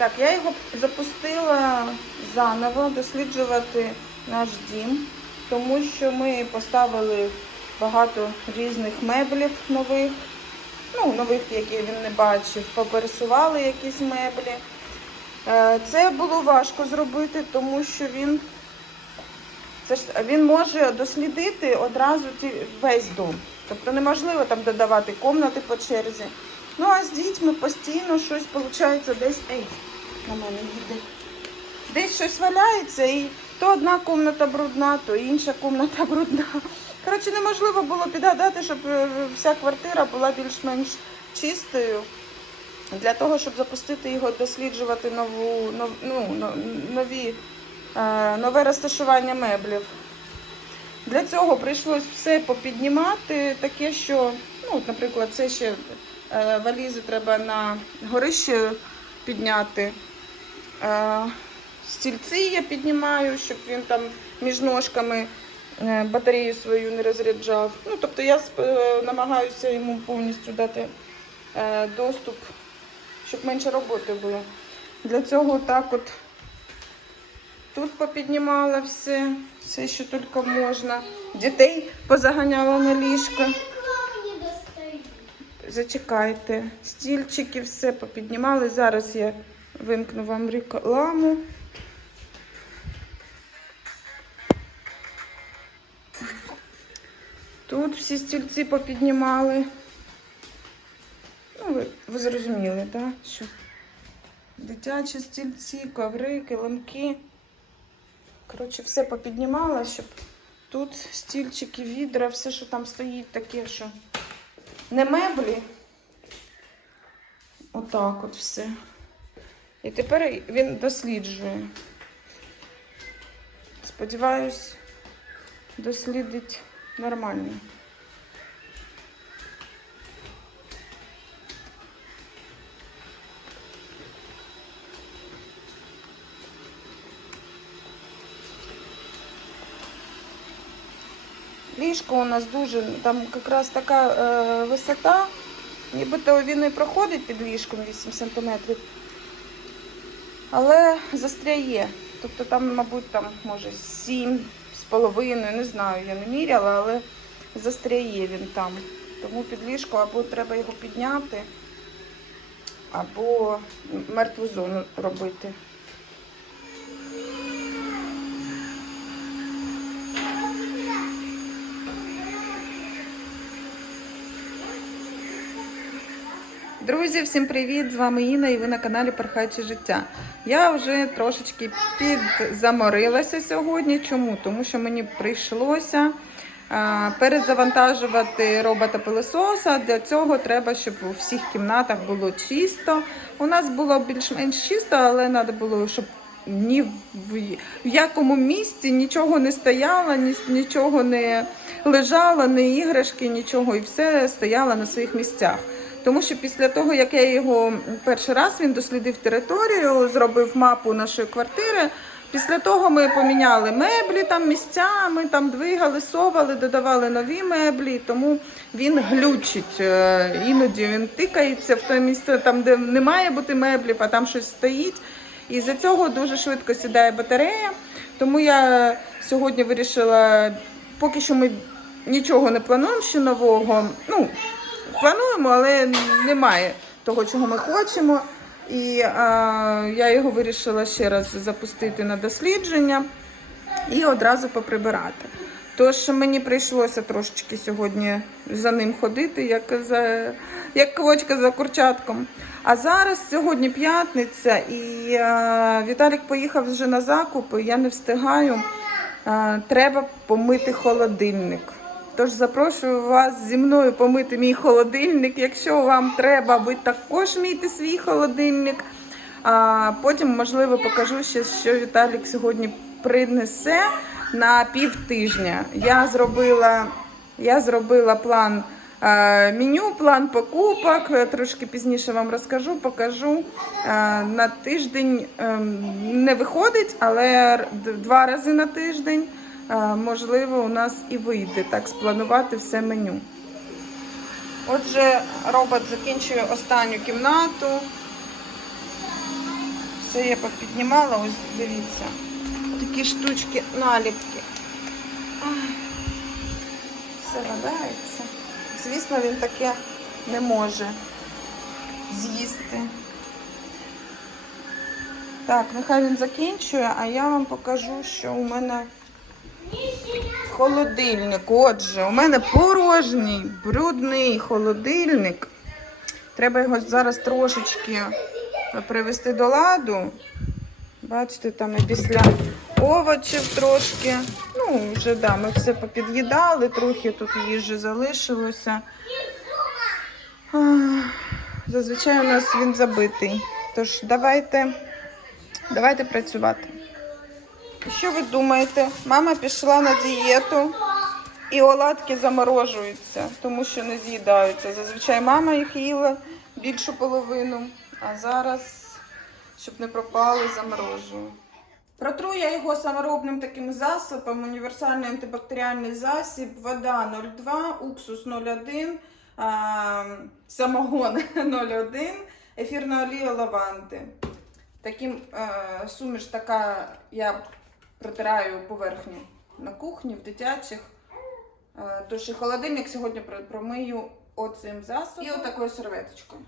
Так, я його запустила заново досліджувати наш дім, тому що ми поставили багато різних меблів нових, ну, нових, які він не бачив, попересували якісь меблі. Е, Це було важко зробити, тому що він, це ж, він може дослідити одразу ті, весь дом. Тобто неможливо там додавати комнати по черзі. Ну а з дітьми постійно щось виходить десь. Ей, на мене їде. Десь щось валяється, і то одна комната брудна, то інша комната брудна. Коротше, неможливо було підгадати, щоб е, вся квартира була більш-менш чистою. Для того, щоб запустити його, досліджувати нову, нов, ну, нові, е, нове розташування меблів. Для цього прийшлось все попіднімати, таке, що, ну, наприклад, це ще е, валізи треба на горище підняти. Е, стільці я піднімаю, щоб він там між ножками е, батарею свою не розряджав. Ну, тобто я е, намагаюся йому повністю дати доступ, щоб менше роботи було. Для цього так от тут попіднімала все, все, що тільки можна. Дітей позаганяла на ліжко. Зачекайте, стільчики, все попіднімали. Зараз я вимкну вам рекламу. Тут всі стільці попіднімали. Ну, ви, ви зрозуміли, так? Що дитячі стільці, коври, килимки. Коротше, все попіднімала, щоб тут стільчики, відра, все, що там стоїть, таке, що не меблі. Отак от все. І тепер він досліджує. Сподіваюсь, дослідить нормально. Ліжко у нас дуже, там якраз така е, висота, нібито він і проходить під ліжком 8 см, але застряє. Тобто там, мабуть, там може 7 з половиною, не знаю, я не міряла, але застряє він там. Тому під ліжко або треба його підняти, або мертву зону робити. Друзі, всім привіт! З вами Інна і ви на каналі Перхаче життя. Я вже трошечки підзаморилася сьогодні. Чому? Тому що мені прийшлося перезавантажувати робота-пилососа. Для цього треба, щоб у всіх кімнатах було чисто. У нас було більш-менш чисто, але треба було, щоб ні в, якому місці нічого не стояло, ні, нічого не лежало, ні іграшки, нічого, і все стояло на своїх місцях. Тому що після того, як я його перший раз він дослідив територію, зробив мапу нашої квартири. Після того ми поміняли меблі там місцями, там двигали, совали, додавали нові меблі, тому він глючить. Е, Іноді він тикається в те місце, там, де не має бути меблів, а там щось стоїть. І з-за цього дуже швидко сідає батарея. Тому я сьогодні вирішила, поки що ми нічого не плануємо ще нового. Ну, плануємо, але немає того, чого ми хочемо. І а, я його вирішила ще раз запустити на дослідження і одразу поприбирати. Тож мені прийшлося трошечки сьогодні за ним ходити, як за як квочка за курчатком. А зараз сьогодні п'ятниця, і а, Віталік поїхав вже на закупи. Я не встигаю. А, треба помити холодильник. Тож запрошую вас зі мною помити мій холодильник. Якщо вам треба, ви також мійте свій холодильник. А потім, можливо, покажу ще, що Віталік сьогодні принесе на півтижня. Я зробила, я зробила план е, меню, план покупок. Е, Трошки пізніше вам розкажу, покажу. Е, На тиждень ем, не виходить, але два рази на тиждень. Можливо, у нас і вийде так спланувати все меню. Отже, робот закінчує останню кімнату. все я попіднімала, ось дивіться. Такі штучки, наліпки. Все валяється. Звісно, він таке не може з'їсти. Так, нехай він закінчує, а я вам покажу, що у мене холодильник. Отже, у мене порожній, брудний холодильник. Треба його зараз трошечки привести до ладу. Бачите, там і після овочів трошки. Ну, вже да, ми все попід'їдали, трохи тут їжі залишилося. Зазвичай у нас він забитий. Тож давайте, давайте працювати. Що ви думаєте? Мама пішла на дієту і оладки заморожуються, тому що не з'їдаються. Зазвичай мама їх їла більшу половину, а зараз, щоб не пропали, заморожую. Протру я його саморобним таким засобом, універсальний антибактеріальний засіб, вода 0,2, уксус 0,1, а, самогон 0,1, ефірна олія лаванди. Таким е, суміш така я протираю поверхню на кухні, в дитячих. Е, тож і холодильник сьогодні промию оцим засобом і отакою серветочкою.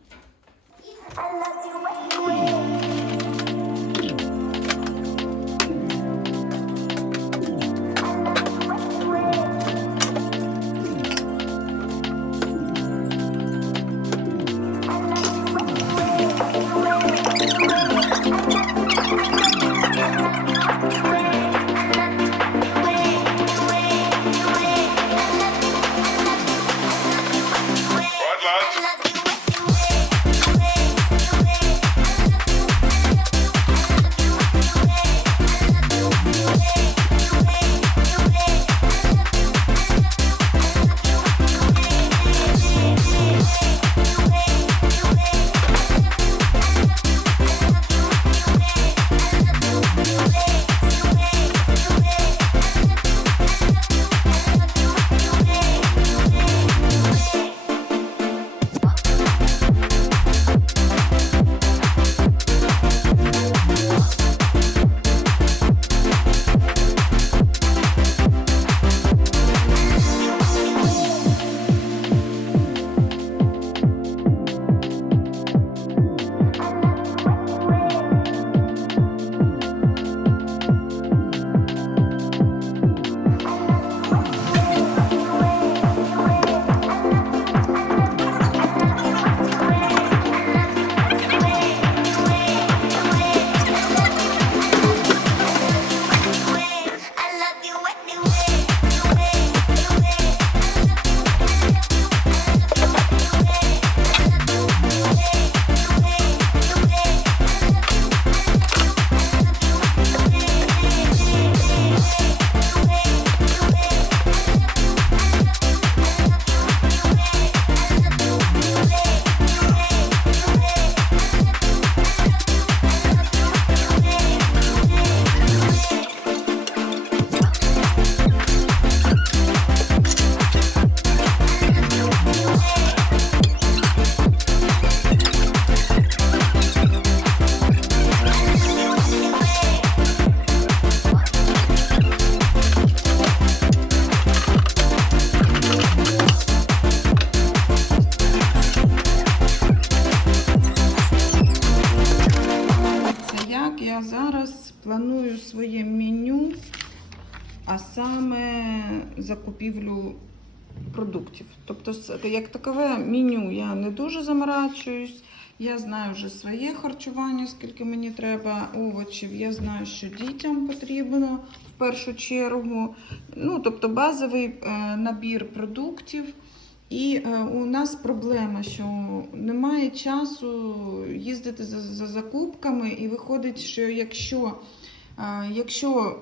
Закупівлю продуктів. Тобто, як такове меню я не дуже заморачуюсь. Я знаю вже своє харчування, скільки мені треба овочів. Я знаю, що дітям потрібно в першу чергу. Ну, тобто базовий е, набір продуктів. І е, у нас проблема, що немає часу їздити за, за закупками, і виходить, що якщо, е, якщо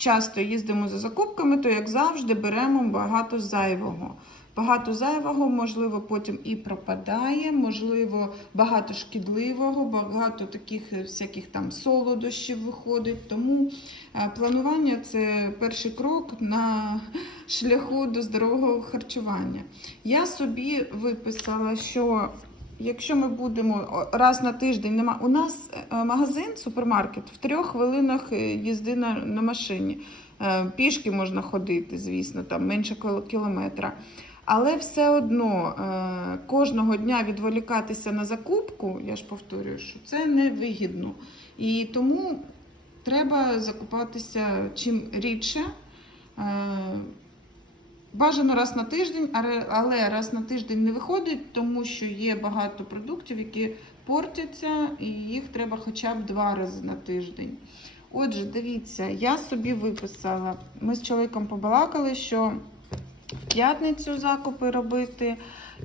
часто їздимо за закупками, то як завжди беремо багато зайвого. Багато зайвого, можливо, потім і пропадає, можливо, багато шкідливого, багато таких е, всяких там солодощів виходить. Тому е, планування це перший крок на шляху до здорового харчування. Я собі виписала, що якщо ми будемо раз на тиждень, нема у нас е, магазин, супермаркет в трьох хвилинах е, їзди на, на машині. Е, Пішки можна ходити, звісно, там менше кілометра. Але все одно кожного дня відволікатися на закупку, я ж повторюю, що це невигідно. І тому треба закупатися чим рідше. Бажано раз на тиждень, але- раз на тиждень не виходить, тому що є багато продуктів, які портяться, і їх треба хоча б два рази на тиждень. Отже, дивіться, я собі виписала. Ми з чоловіком побалакали, що в п'ятницю закупи робити,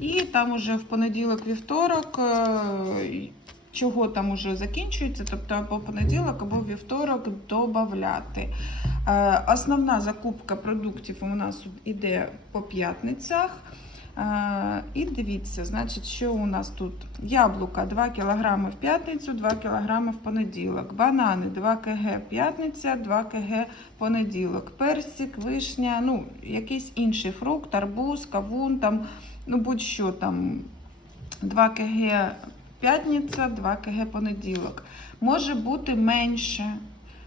і там уже в понеділок, вівторок, е, чого там уже закінчується, тобто або понеділок, або вівторок додати. Е, Основна закупка продуктів у нас іде по п'ятницях. Е, І дивіться, значить, що у нас тут? Яблука 2 кг в п'ятницю, 2 кг в понеділок. Банани 2 кг п'ятниця, 2 кг понеділок. Персик, вишня, ну, якийсь інший фрукт, арбуз, кавун, там, ну будь-що там 2 кг п'ятниця, 2 кг понеділок. Може бути менше.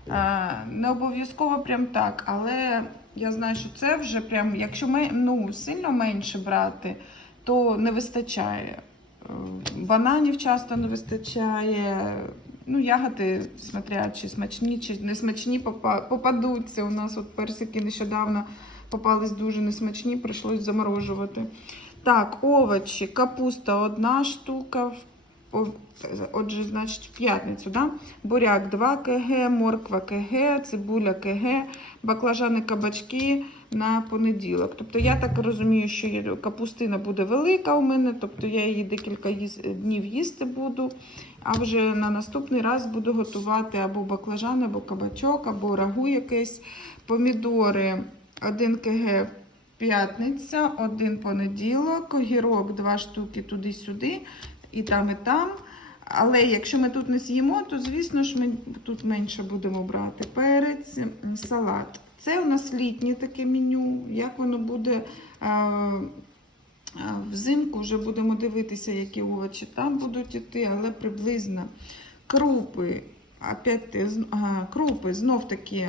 Е, Не обов'язково прям так, але я знаю, що це вже прям, якщо ми ну, сильно менше брати, то не вистачає. Е, Бананів часто не вистачає. Ну, ягоди, смотря смачні, чи не попадуться. У нас от персики нещодавно попались дуже несмачні, прийшлось заморожувати. Так, овочі, капуста одна штука. Отже, значить, в п'ятницю, да? буряк 2 кг, морква кг, цибуля кг, баклажани кабачки на понеділок. Тобто я так розумію, що капустина буде велика у мене, тобто я її декілька днів їсти буду, а вже на наступний раз буду готувати або баклажан, або кабачок, або рагу якесь. Помідори 1 кг п'ятниця, один понеділок, огірок 2 штуки туди-сюди, і там, і там. Але якщо ми тут не з'їмо, то звісно ж ми тут менше будемо брати. Перець, салат. Це у нас літнє таке меню. Як воно буде а, а, взимку, вже будемо дивитися, які овочі там будуть іти, але приблизно крупи. Опять, а, крупи знов таки.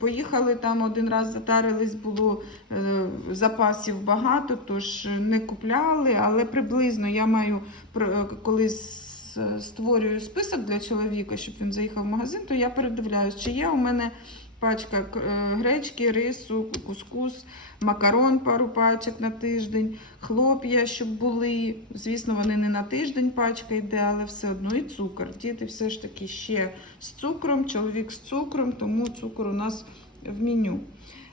Поїхали там один раз затарились, було е, запасів багато, тож не купляли, але приблизно я маю коли створюю список для чоловіка, щоб він заїхав в магазин, то я передивляюсь, чи є у мене пачка е, гречки, рису, кускус, макарон, пару пачок на тиждень, хлоп'я, щоб були. Звісно, вони не на тиждень пачка йде, але все одно і цукор. Діти все ж таки ще з цукром, чоловік з цукром, тому цукор у нас в меню.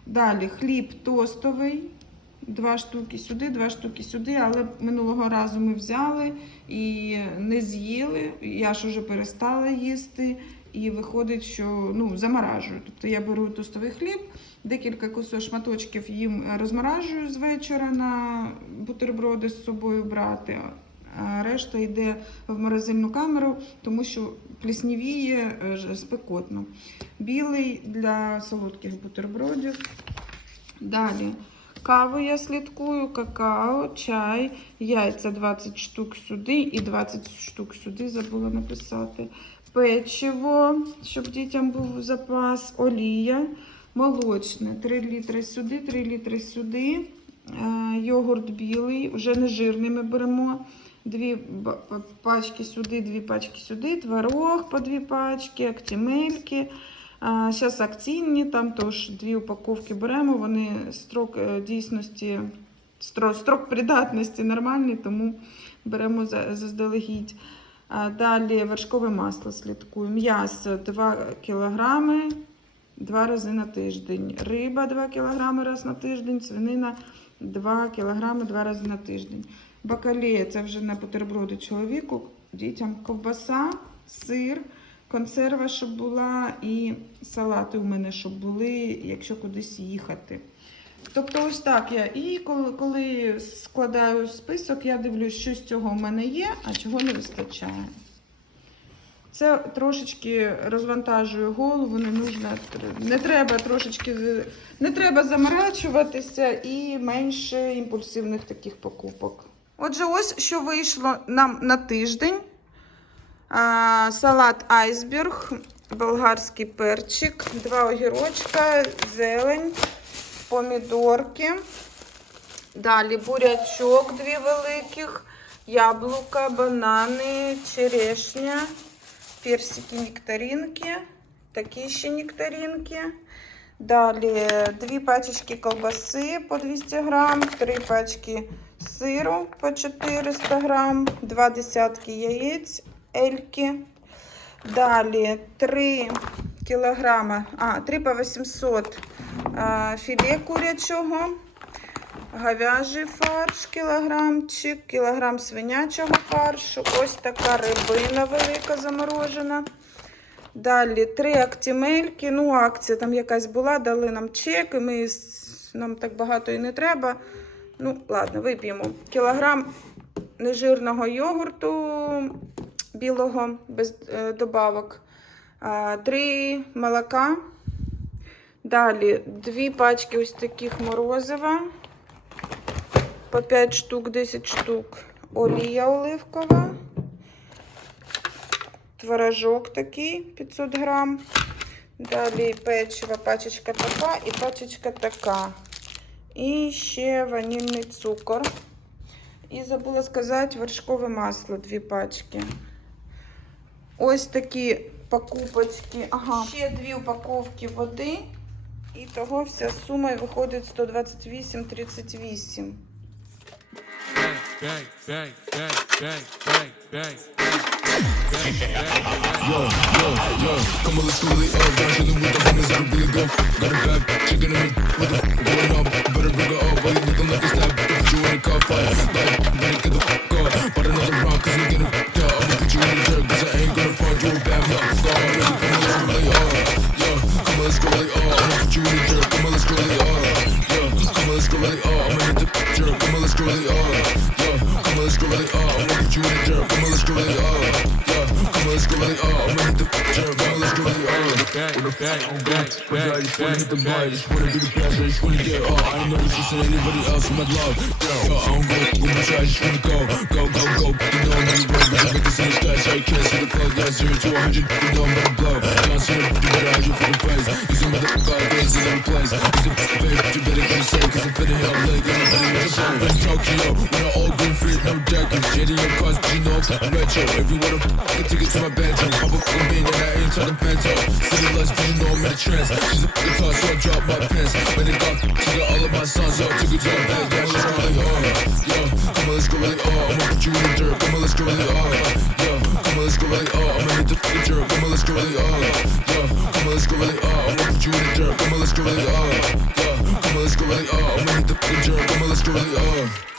Далі хліб тостовий. Два штуки сюди, два штуки сюди, але минулого разу ми взяли і не з'їли. Я ж уже перестала їсти, і виходить, що ну, заморажую. Тобто я беру тостовий хліб, декілька кусок шматочків їм розморажую з вечора на бутерброди з собою брати. А решта йде в морозильну камеру, тому що пліснівіє е, спекотно. Білий для солодких бутербродів. Далі. Каву я слідкую, какао, чай, яйця 20 штук сюди і 20 штук сюди, забула написати. Печиво, щоб дітям був запас, олія, молочне, 3 літри сюди, 3 літри сюди. Е, Йогурт білий, вже не жирний ми беремо. Дві пачки сюди, дві пачки сюди, творог по дві пачки, актимельки. Зараз акційні, там тож дві упаковки беремо, вони строк е, дійсності, строк придатності нормальний, тому беремо заздалегідь. Далі вершкове масло слідкую. М'ясо 2 кг два рази на тиждень. Риба 2 кг раз на тиждень, свинина 2 кг два рази на тиждень. Бакалея це вже на бутерброди чоловіку, дітям ковбаса, сир консерва, щоб була, і салати у мене, щоб були, якщо кудись їхати. Тобто, ось так я. І коли, коли складаю список, я дивлюсь, що з цього в мене є, а чого не вистачає. Це трошечки розвантажує голову, не нужно, не треба трошечки не треба заморачуватися і менше імпульсивних таких покупок. Отже, ось що вийшло нам на тиждень. Салат айсберг, болгарський перчик, два огірочка, зелень, помідорки. Далі бурячок дві великих, яблука, банани, черешня, персики, нектаринки, такі ще нектаринки. Далі дві пачечки колбаси по 200 грам, три пачки сиру по 400 грам, два десятки яєць ельки. Далі 3 кілограма, а, 3 по 800 а, філе курячого, говяжий фарш кілограмчик, кілограм свинячого фаршу, ось така рибина велика заморожена. Далі три актімельки. Ну, акція там якась була, дали нам чек, і ми, нам так багато і не треба. Ну, ладно, вип'ємо. Кілограм нежирного йогурту білого без е, добавок. Три молока. Далі дві пачки ось таких морозива. По 5 штук, 10 штук. Олія оливкова. Творожок такий 500 грам. Далі печиво, пачечка така і пачечка така. І ще ванільний цукор. І забула сказати вершкове масло, дві пачки. Ось такі покупочки. Ага. Ще дві упаковки води. І того вся сума виходить 128,38. bang, bang, bang, bang, bang, bang. Yo, yo, yo, come on, let's go really up. Got chillin' with the homies, don't really go. Got a bad chicken me, what the f going on? Better bring her up, while you looking like a stab. Put you in a car fire, like, better get the fuck up. But another round, cause you getting fucked on, let's go really up. I'ma put you in the dirt, come on, let's go really up. Yo, come on, let's go really up. I'ma hit the come on, let's go really up. Yo, come on, let's go really up. I'ma put you in the dirt, come on, let's go really up. Yo, come on, let's go really up. Oh, back, on back, back, I just wanna hit the bar, I just wanna be the best, I just wanna get all. I ain't never interested in anybody else in love. Yo, I don't give a fuck about I just wanna go, go, go, go. You know I'm really ready, I'm making I can't see the flow, got zero to 100, you know I'm gonna blow. Can't see the fucking better, I just fucking praise. These are I can't see them plays. These are fucking babe, you better get a cause I'm fitting here, I'm late, I'm I'm in Tokyo. When I all go free, no doubt, cause JD and cars, you know I'm retro. If you wanna fucking take to my bedroom, I'm a fucking man, and I ain't trying to bend up. See the know I'm in a trance. She's a fucking toss, so I drop my pants. When it got, she got all of my sons, yo, took it to the bed, yeah, she's really hard. Yo, come on, let's go really hard. I'ma put you in the dirt, come on, let's go really hard. Yo, come on, let's go really hard. I'ma hit the fucking dirt, come on, let's go really hard. Yo, come on, let's go really hard. I'ma put you in the dirt, come on, let's go really hard. Yo, come on, let's go really hard. I'ma hit the fucking dirt, come on, let's go really hard.